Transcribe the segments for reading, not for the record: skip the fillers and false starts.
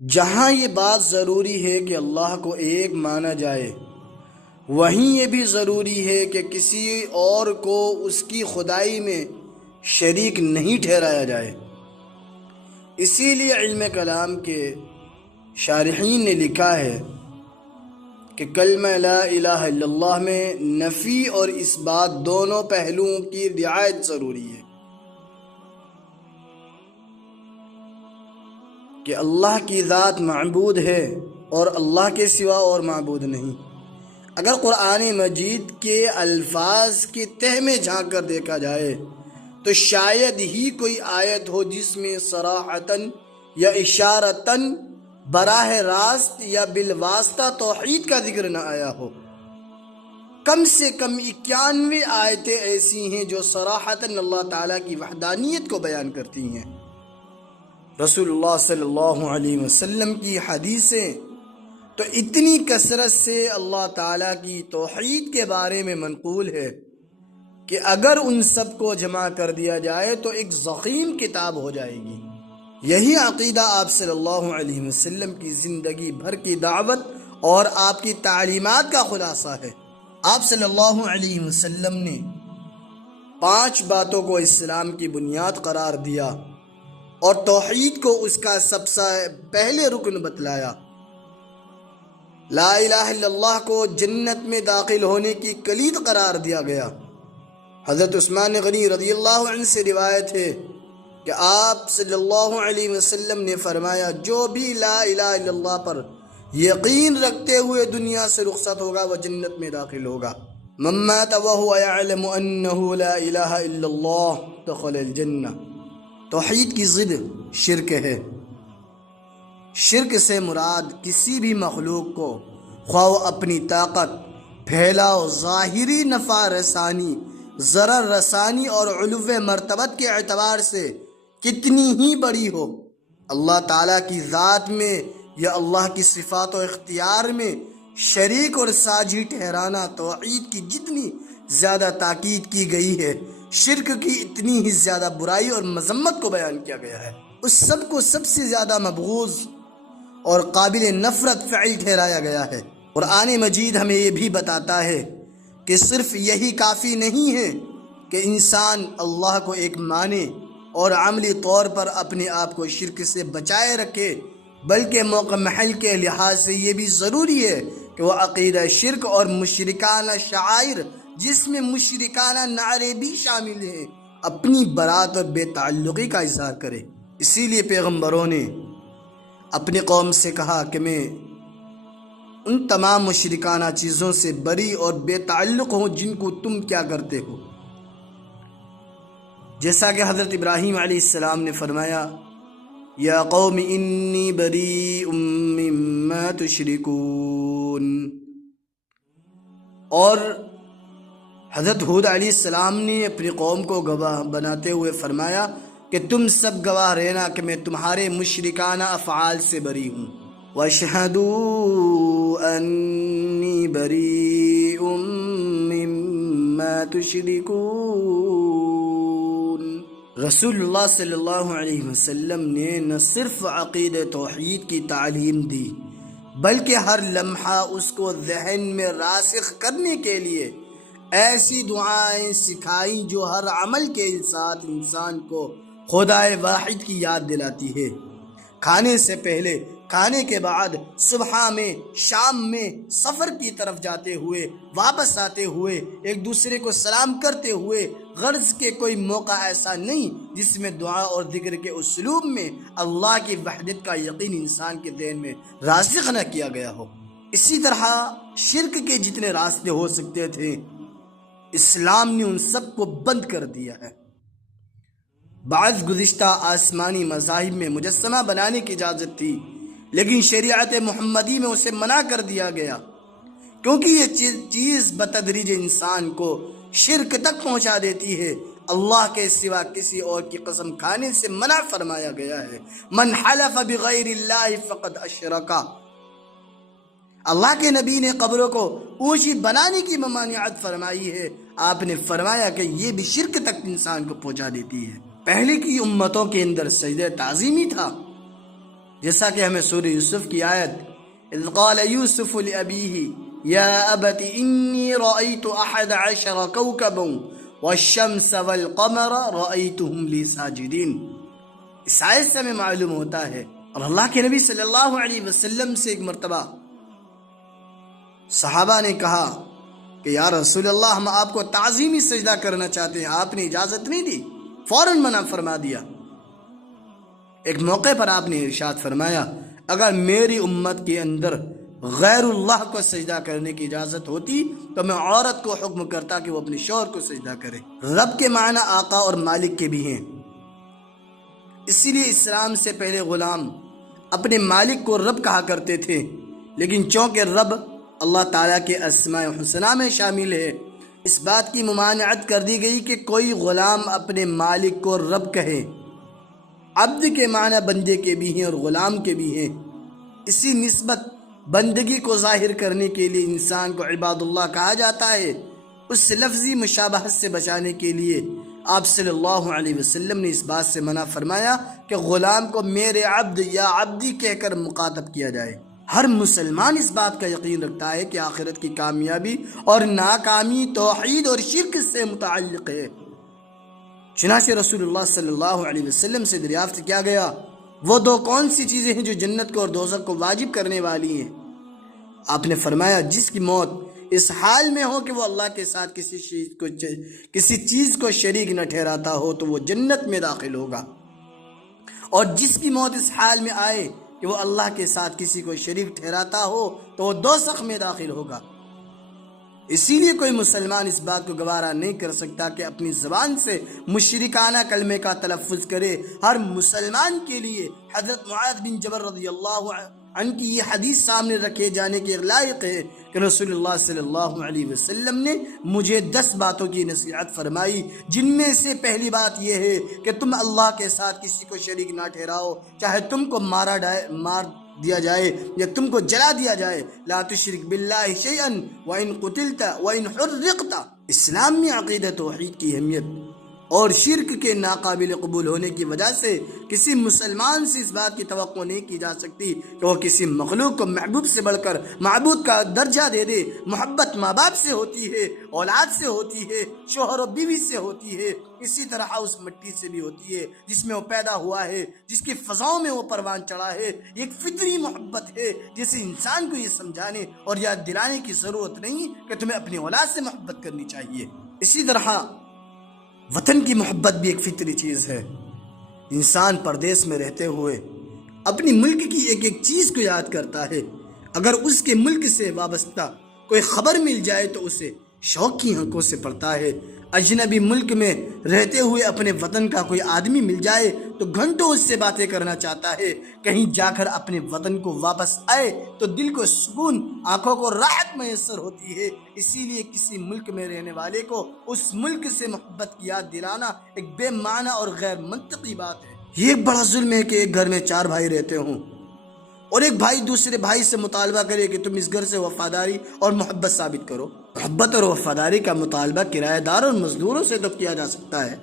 جہاں یہ بات ضروری ہے کہ اللہ کو ایک مانا جائے، وہیں یہ بھی ضروری ہے کہ کسی اور کو اس کی خدائی میں شریک نہیں ٹھہرایا جائے۔ اسی لیے علم کلام کے شارحین نے لکھا ہے کہ کلمہ لا الہ الا اللہ میں نفی اور اثبات دونوں پہلوؤں کی رعایت ضروری ہے، کہ اللہ کی ذات معبود ہے اور اللہ کے سوا اور معبود نہیں۔ اگر قرآن مجید کے الفاظ کی تہ میں جھانک کر دیکھا جائے تو شاید ہی کوئی آیت ہو جس میں صراحتاً یا اشارتاً براہ راست یا بالواسطہ توحید کا ذکر نہ آیا ہو۔ کم سے کم 91 آیتیں ایسی ہیں جو صراحتاً اللہ تعالیٰ کی وحدانیت کو بیان کرتی ہیں۔ رسول اللہ صلی اللہ علیہ وسلم کی حدیثیں تو اتنی کثرت سے اللہ تعالیٰ کی توحید کے بارے میں منقول ہے کہ اگر ان سب کو جمع کر دیا جائے تو ایک ضخیم کتاب ہو جائے گی۔ یہی عقیدہ آپ صلی اللہ علیہ وسلم کی زندگی بھر کی دعوت اور آپ کی تعلیمات کا خلاصہ ہے۔ آپ صلی اللہ علیہ وسلم نے 5 باتوں کو اسلام کی بنیاد قرار دیا اور توحید کو اس کا سب سے پہلے رکن بتلایا۔ لا الہ الا اللہ کو جنت میں داخل ہونے کی کلید قرار دیا گیا۔ حضرت عثمان غنی رضی اللہ عنہ سے روایت ہے کہ آپ صلی اللہ علیہ وسلم نے فرمایا، جو بھی لا الہ الا اللہ پر یقین رکھتے ہوئے دنیا سے رخصت ہوگا وہ جنت میں داخل ہوگا۔ من مات وهو يعلم انه لا الہ الا اللہ دخل الجنہ۔ توحید کی ضد شرک ہے۔ شرک سے مراد کسی بھی مخلوق کو خواہ اپنی طاقت، پھیلاؤ، ظاہری نفع رسانی، ضرر رسانی اور علو مرتبت کے اعتبار سے کتنی ہی بڑی ہو، اللہ تعالیٰ کی ذات میں یا اللہ کی صفات و اختیار میں شریک اور ساجی ٹھہرانا توحید کی جتنی زیادہ تاکید کی گئی ہے، شرک کی اتنی ہی زیادہ برائی اور مذمت کو بیان کیا گیا ہے۔ اس سب کو سب سے زیادہ مبغوض اور قابل نفرت فعل ٹھہرایا گیا ہے۔ قرآن مجید ہمیں یہ بھی بتاتا ہے کہ صرف یہی کافی نہیں ہے کہ انسان اللہ کو ایک مانے اور عملی طور پر اپنے آپ کو شرک سے بچائے رکھے، بلکہ موقع محل کے لحاظ سے یہ بھی ضروری ہے کہ وہ عقیدہ شرک اور مشرکانہ شعائر، جس میں مشرکانہ نعرے بھی شامل ہیں، اپنی برات اور بے تعلقی کا اظہار کرے۔ اسی لیے پیغمبروں نے اپنی قوم سے کہا کہ میں ان تمام مشرکانہ چیزوں سے بری اور بے تعلق ہوں جن کو تم کیا کرتے ہو۔ جیسا کہ حضرت ابراہیم علیہ السلام نے فرمایا، یا قوم انی بریء مما تشرکون، اور حضرت ہود علیہ السلام نے اپنی قوم کو گواہ بناتے ہوئے فرمایا کہ تم سب گواہ رہنا کہ میں تمہارے مشرکانہ افعال سے بری ہوں۔ وَاشْهَدُوا أَنِّي بَرِيءٌ مِّمَّا تُشْرِكُونَ۔ رسول اللہ صلی اللہ علیہ وسلم نے نہ صرف عقید توحید کی تعلیم دی بلکہ ہر لمحہ اس کو ذہن میں راسخ کرنے کے لیے ایسی دعائیں سکھائیں جو ہر عمل کے ساتھ انسان کو خدائے واحد کی یاد دلاتی ہے۔ کھانے سے پہلے، کھانے کے بعد، صبح میں، شام میں، سفر کی طرف جاتے ہوئے، واپس آتے ہوئے، ایک دوسرے کو سلام کرتے ہوئے، غرض کے کوئی موقع ایسا نہیں جس میں دعا اور ذکر کے اسلوب میں اللہ کی وحدت کا یقین انسان کے ذہن میں راسخ نہ کیا گیا ہو۔ اسی طرح شرک کے جتنے راستے ہو سکتے تھے اسلام نے ان سب کو بند کر دیا ہے۔ بعض گزشتہ آسمانی مذاہب میں مجسمہ بنانے کی اجازت تھی، لیکن شریعت محمدی میں اسے منع کر دیا گیا، کیونکہ یہ چیز بتدریج انسان کو شرک تک پہنچا دیتی ہے۔ اللہ کے سوا کسی اور کی قسم کھانے سے منع فرمایا گیا ہے۔ من حلف بغیر اللہ فقد اشرکا۔ اللہ کے نبی نے قبروں کو اونچی بنانے کی ممانعت فرمائی ہے۔ آپ نے فرمایا کہ یہ بھی شرک تک انسان کو پہنچا دیتی ہے۔ پہلے کی امتوں کے اندر سجدہ تعظیمی تھا، جیسا کہ ہمیں سورہ یوسف کی آیت اذ قال یوسف لأبیہ یا ابت انی رأیت 11 کوکبا والشمس والقمر رأیتهم لی ساجدین، اس آیت سے ہمیں معلوم ہوتا ہے۔ اور اللہ کے نبی صلی اللہ علیہ وسلم سے ایک مرتبہ صحابہ نے کہا کہ یا رسول اللہ ہم آپ کو تعظیمی سجدہ کرنا چاہتے ہیں، آپ نے اجازت نہیں دی، فوراً منع فرما دیا۔ ایک موقع پر آپ نے ارشاد فرمایا اگر میری امت کے اندر غیر اللہ کو سجدہ کرنے کی اجازت ہوتی تو میں عورت کو حکم کرتا کہ وہ اپنے شوہر کو سجدہ کرے۔ رب کے معنی آقا اور مالک کے بھی ہیں، اسی لیے اسلام سے پہلے غلام اپنے مالک کو رب کہا کرتے تھے، لیکن چونکہ رب اللہ تعالیٰ کے اسماء الحسنی میں شامل ہے، اس بات کی ممانعت کر دی گئی کہ کوئی غلام اپنے مالک کو رب کہے۔ عبد کے معنی بندے کے بھی ہیں اور غلام کے بھی ہیں، اسی نسبت بندگی کو ظاہر کرنے کے لیے انسان کو عباد اللہ کہا جاتا ہے۔ اس لفظی مشابہت سے بچانے کے لیے آپ صلی اللہ علیہ وسلم نے اس بات سے منع فرمایا کہ غلام کو میرے عبد یا عبدی کہہ کر مخاطب کیا جائے۔ ہر مسلمان اس بات کا یقین رکھتا ہے کہ آخرت کی کامیابی اور ناکامی توحید اور شرک سے متعلق ہے۔ چنانچہ رسول اللہ صلی اللہ علیہ وسلم سے دریافت کیا گیا وہ دو کون سی چیزیں ہیں جو جنت کو اور دوزخ کو واجب کرنے والی ہیں؟ آپ نے فرمایا جس کی موت اس حال میں ہو کہ وہ اللہ کے ساتھ کسی چیز کو شریک نہ ٹھہراتا ہو تو وہ جنت میں داخل ہوگا، اور جس کی موت اس حال میں آئے کہ وہ اللہ کے ساتھ کسی کو شریک ٹھہراتا ہو تو وہ دوزخ میں داخل ہوگا۔ اسی لیے کوئی مسلمان اس بات کو گوارا نہیں کر سکتا کہ اپنی زبان سے مشرکانہ کلمے کا تلفظ کرے۔ ہر مسلمان کے لیے حضرت معاذ بن جبل رضی اللہ عنہ کی یہ حدیث سامنے رکھے جانے کے لائق ہے کہ رسول اللہ صلی اللہ علیہ وسلم نے مجھے 10 باتوں کی نصیحت فرمائی، جن میں سے پہلی بات یہ ہے کہ تم اللہ کے ساتھ کسی کو شریک نہ ٹھہراؤ، چاہے تم کو مار دیا جائے یا تم کو جلا دیا جائے۔ لا تشرک باللہ شیئا وان قتلت وان حرقت۔ اسلام میں عقیدہ توحید کی اہمیت اور شرک کے ناقابل قبول ہونے کی وجہ سے کسی مسلمان سے اس بات کی توقع نہیں کی جا سکتی کہ وہ کسی مخلوق کو محبوب سے بڑھ کر معبود کا درجہ دے دے۔ محبت ماں باپ سے ہوتی ہے، اولاد سے ہوتی ہے، شوہر و بیوی سے ہوتی ہے، اسی طرح اس مٹی سے بھی ہوتی ہے جس میں وہ پیدا ہوا ہے، جس کی فضاؤں میں وہ پروان چڑھا ہے۔ ایک فطری محبت ہے جسے انسان کو یہ سمجھانے اور یاد دلانے کی ضرورت نہیں کہ تمہیں اپنی اولاد سے محبت کرنی چاہیے۔ اسی طرح وطن کی محبت بھی ایک فطری چیز ہے۔ انسان پردیس میں رہتے ہوئے اپنی ملک کی ایک ایک چیز کو یاد کرتا ہے۔ اگر اس کے ملک سے وابستہ کوئی خبر مل جائے تو اسے شوق کی آنکھوں سے پڑھتا ہے۔ اجنبی ملک میں رہتے ہوئے اپنے وطن کا کوئی آدمی مل جائے تو گھنٹوں اس سے باتیں کرنا چاہتا ہے۔ کہیں جا کر اپنے وطن کو واپس آئے تو دل کو سکون، آنکھوں کو راحت میسر ہوتی ہے۔ اسی لیے کسی ملک میں رہنے والے کو اس ملک سے محبت کی یاد دلانا ایک بے معنی اور غیر منطقی بات ہے۔ یہ ایک بڑا ظلم ہے کہ ایک گھر میں 4 بھائی رہتے ہوں اور ایک بھائی دوسرے بھائی سے مطالبہ کرے کہ تم اس گھر سے وفاداری اور محبت ثابت کرو۔ محبت اور وفاداری کا مطالبہ کرایہ دار اور مزدوروں سے تو کیا جا سکتا ہے،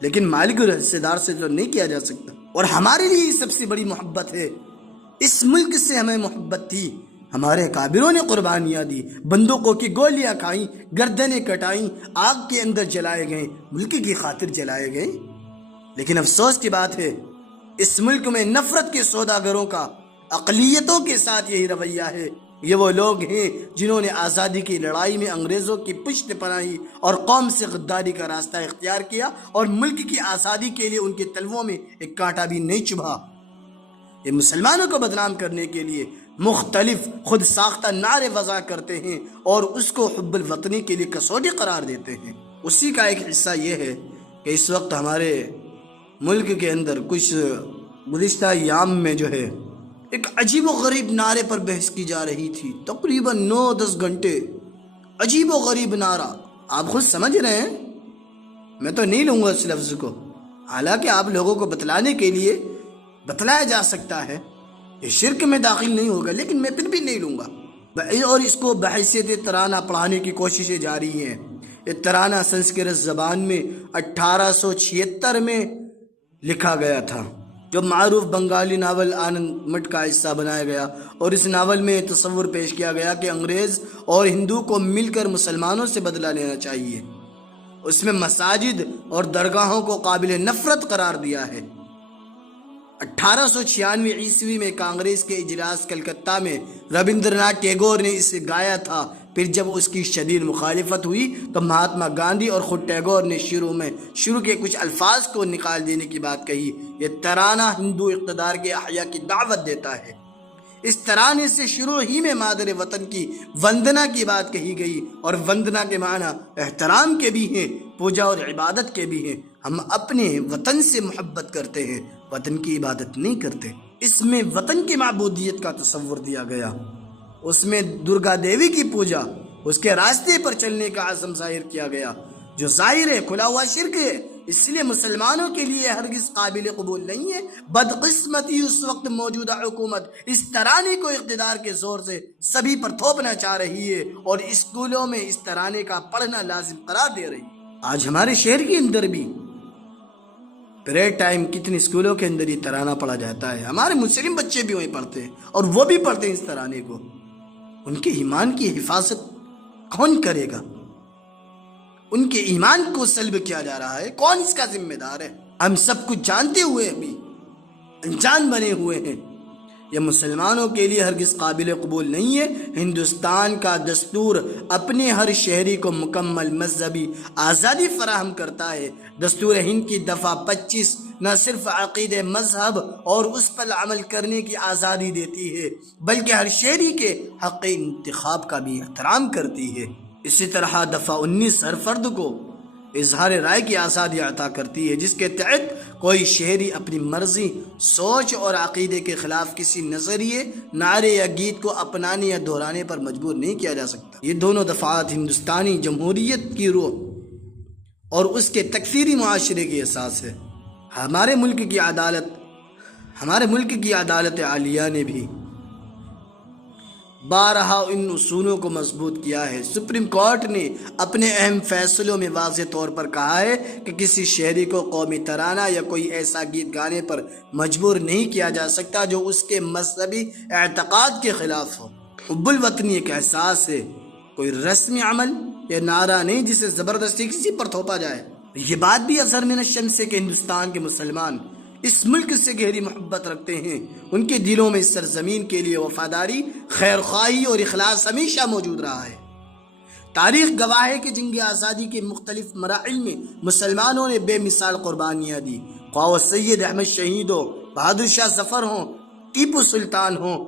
لیکن مالک اور حصے دار سے تو نہیں کیا جا سکتا۔ اور ہمارے لیے سب سے بڑی محبت ہے، اس ملک سے ہمیں محبت تھی، ہمارے کابروں نے قربانیاں دی، بندوقوں کی گولیاں کھائیں، گردنیں کٹائیں، آگ کے اندر جلائے گئے، ملک کی خاطر جلائے گئے۔ لیکن افسوس کی بات ہے اس ملک میں نفرت کے سوداگروں کا اقلیتوں کے ساتھ یہی رویہ ہے۔ یہ وہ لوگ ہیں جنہوں نے آزادی کی لڑائی میں انگریزوں کی پشت پناہی اور قوم سے غداری کا راستہ اختیار کیا، اور ملک کی آزادی کے لیے ان کے تلووں میں ایک کانٹا بھی نہیں چبھا۔ یہ مسلمانوں کو بدنام کرنے کے لیے مختلف خود ساختہ نعرے وضع کرتے ہیں اور اس کو حب الوطنی کے لیے کسوٹی قرار دیتے ہیں۔ اسی کا ایک حصہ یہ ہے کہ اس وقت ہمارے ملک کے اندر کچھ گزشتہ ایام میں جو ہے ایک عجیب و غریب نعرے پر بحث کی جا رہی تھی، تقریباً 9-10 گھنٹے عجیب و غریب نعرہ۔ آپ خود سمجھ رہے ہیں، میں تو نہیں لوں گا اس لفظ کو، حالانکہ آپ لوگوں کو بتلانے کے لیے بتلایا جا سکتا ہے، یہ شرک میں داخل نہیں ہوگا، لیکن میں پھر بھی نہیں لوں گا۔ اور اس کو بحیثیت ترانہ پڑھانے کی کوششیں جاری ہیں۔ یہ ترانہ سنسکرت زبان میں 1876 میں لکھا گیا تھا، جو معروف بنگالی ناول آنند مٹھ کا حصہ بنایا گیا، اور اس ناول میں تصور پیش کیا گیا کہ انگریز اور ہندو کو مل کر مسلمانوں سے بدلہ لینا چاہیے۔ اس میں مساجد اور درگاہوں کو قابل نفرت قرار دیا ہے۔ 1896 عیسوی میں کانگریس کے اجلاس کلکتہ میں ربندر ناتھ ٹیگور نے اسے گایا تھا۔ پھر جب اس کی شدید مخالفت ہوئی تو مہاتما گاندھی اور خود ٹیگور نے شروع کے کچھ الفاظ کو نکال دینے کی بات کہی۔ یہ ترانہ ہندو اقتدار کے احیاء کی دعوت دیتا ہے۔ اس ترانے سے شروع ہی میں مادر وطن کی وندنا کی بات کہی گئی، اور وندنا کے معنی احترام کے بھی ہیں، پوجا اور عبادت کے بھی ہیں۔ ہم اپنے وطن سے محبت کرتے ہیں، وطن کی عبادت نہیں کرتے۔ اس میں وطن کی معبودیت کا تصور دیا گیا، اس میں درگا دیوی کی پوجا، اس کے راستے پر چلنے کا عزم ظاہر کیا گیا، جو ظاہر ہے کھلا ہوا شرک ہے۔ اس لیے مسلمانوں کے لیے ہرگز قابل قبول نہیں ہے۔ بدقسمتی اس وقت موجودہ حکومت اس ترانے کو اقتدار کے زور سے سبھی پر تھوپنا چاہ رہی ہے، اور اسکولوں میں اس ترانے کا پڑھنا لازم قرار دے رہی ہے۔ آج ہمارے شہر کے اندر بھی پریڈ ٹائم کتنے اسکولوں کے اندر یہ ترانہ پڑھا جاتا ہے۔ ہمارے مسلم بچے بھی وہیں پڑھتے ہیں، اور وہ بھی پڑھتے ہیں اس ترانے کو۔ ان کے ایمان کی حفاظت کون کرے گا؟ ان کے ایمان کو سلب کیا جا رہا ہے، کون اس کا ذمہ دار ہے؟ ہم سب کچھ جانتے ہوئے بھی انجان بنے ہوئے ہیں۔ یہ مسلمانوں کے لیے ہرگز قابل قبول نہیں ہے۔ ہندوستان کا دستور اپنے ہر شہری کو مکمل مذہبی آزادی فراہم کرتا ہے۔ دستور ہند کی دفعہ 25 نہ صرف عقید مذہب اور اس پر عمل کرنے کی آزادی دیتی ہے، بلکہ ہر شہری کے حق انتخاب کا بھی احترام کرتی ہے۔ اسی طرح دفعہ 19 ہر فرد کو اظہار رائے کی آزادی عطا کرتی ہے، جس کے تحت کوئی شہری اپنی مرضی، سوچ اور عقیدے کے خلاف کسی نظریے، نعرے یا گیت کو اپنانے یا دہرانے پر مجبور نہیں کیا جا سکتا۔ یہ دونوں دفعات ہندوستانی جمہوریت کی روح اور اس کے تکفیری معاشرے کی اساس ہے۔ ہمارے ملک کی عدالت عالیہ نے بھی بارہا ان اصولوں کو مضبوط کیا ہے۔ سپریم کورٹ نے اپنے اہم فیصلوں میں واضح طور پر کہا ہے کہ کسی شہری کو قومی ترانہ یا کوئی ایسا گیت گانے پر مجبور نہیں کیا جا سکتا جو اس کے مذہبی اعتقاد کے خلاف ہو۔ حب الوطنی ایک احساس ہے، کوئی رسمی عمل یا نعرہ نہیں جسے زبردستی کسی پر تھوپا جائے۔ یہ بات بھی اظہر من الشمس ہے کہ ہندوستان کے مسلمان اس ملک سے گہری محبت رکھتے ہیں۔ ان کے دلوں میں اس سرزمین کے لیے وفاداری، خیرخواہی اور اخلاص ہمیشہ موجود رہا ہے۔ تاریخ گواہ ہے کہ جنگ آزادی کے مختلف مراحل میں مسلمانوں نے بے مثال قربانیاں دی، خواہ وہ سید احمد شہید ہو، بہادر شاہ ظفر ہوں، ٹیپو سلطان ہوں،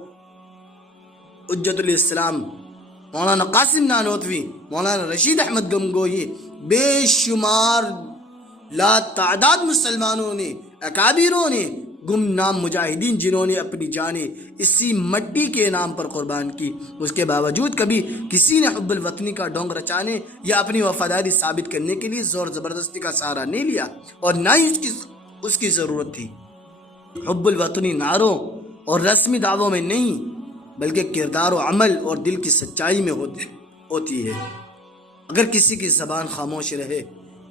حجت الاسلام مولانا قاسم نانوتوی، مولانا رشید احمد گنگوہی، بے شمار لا تعداد مسلمانوں نے، اکابروں نے، گمنام مجاہدین جنہوں نے اپنی جانیں اسی مٹی کے نام پر قربان کی، اس کے باوجود کبھی کسی نے حب الوطنی کا ڈونگ رچانے یا اپنی وفاداری ثابت کرنے کے لیے زور زبردستی کا سہارا نہیں لیا، اور نہ ہی اس کی ضرورت تھی۔ حب الوطنی نعروں اور رسمی دعووں میں نہیں، بلکہ کردار و عمل اور دل کی سچائی میں ہوتی ہے۔ اگر کسی کی زبان خاموش رہے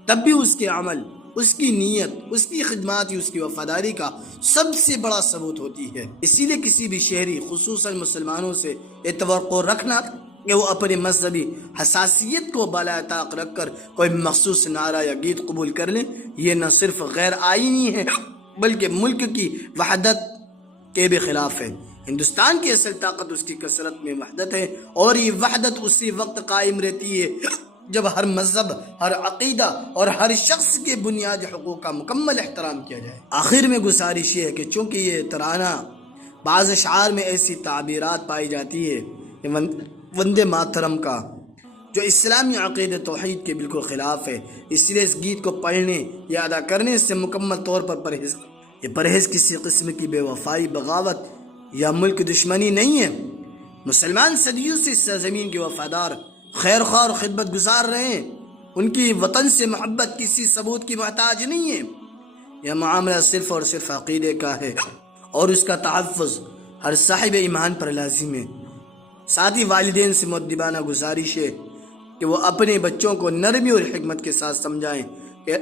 تب بھی اس کے عمل، اس کی نیت، اس کی خدمات ہی اس کی وفاداری کا سب سے بڑا ثبوت ہوتی ہے۔ اسی لیے کسی بھی شہری، خصوصاً مسلمانوں سے یہ توقع رکھنا کہ وہ اپنے مذہبی حساسیت کو بالائے طاق رکھ کر کوئی مخصوص نعرہ یا گیت قبول کر لیں، یہ نہ صرف غیر آئینی ہے بلکہ ملک کی وحدت کے بھی خلاف ہے۔ ہندوستان کی اصل طاقت اس کی کثرت میں وحدت ہے، اور یہ وحدت اسی وقت قائم رہتی ہے جب ہر مذہب، ہر عقیدہ اور ہر شخص کے بنیادی حقوق کا مکمل احترام کیا جائے۔ آخر میں گزارش یہ ہے کہ چونکہ یہ ترانہ بعض اشعار میں ایسی تعبیرات پائی جاتی ہے کہ وندے ماترم کا، جو اسلامی عقیدہ توحید کے بالکل خلاف ہے، اس لیے اس گیت کو پڑھنے یا ادا کرنے سے مکمل طور پر پرہیز کسی قسم کی بے وفائی، بغاوت یا ملک دشمنی نہیں ہے۔ مسلمان صدیوں سے اس سرزمین کے وفادار، خیر خواہ اور خدمت گزار رہے ہیں۔ ان کی وطن سے محبت کسی ثبوت کی محتاج نہیں ہے۔ یہ معاملہ صرف اور صرف عقیدے کا ہے، اور اس کا تحفظ ہر صاحب ایمان پر لازم ہے۔ ساتھ ہی والدین سے مؤدبانہ گزارش ہے کہ وہ اپنے بچوں کو نرمی اور حکمت کے ساتھ سمجھائیں کہ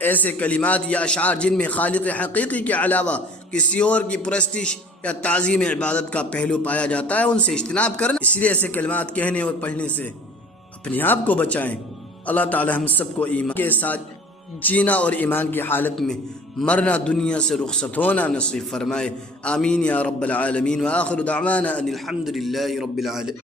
ایسے کلمات یا اشعار جن میں خالق حقیقی کے علاوہ کسی اور کی پرستش یا تعظیم عبادت کا پہلو پایا جاتا ہے ان سے اجتناب کرنا، اس لیے ایسے کلمات کہنے اور پڑھنے سے اپنے آپ کو بچائیں۔ اللہ تعالی ہم سب کو ایمان کے ساتھ جینا اور ایمان کی حالت میں مرنا، دنیا سے رخصت ہونا نصیب فرمائے، آمین یا رب العالمین۔ وآخر دعوانا ان الحمد للہ رب العالمین۔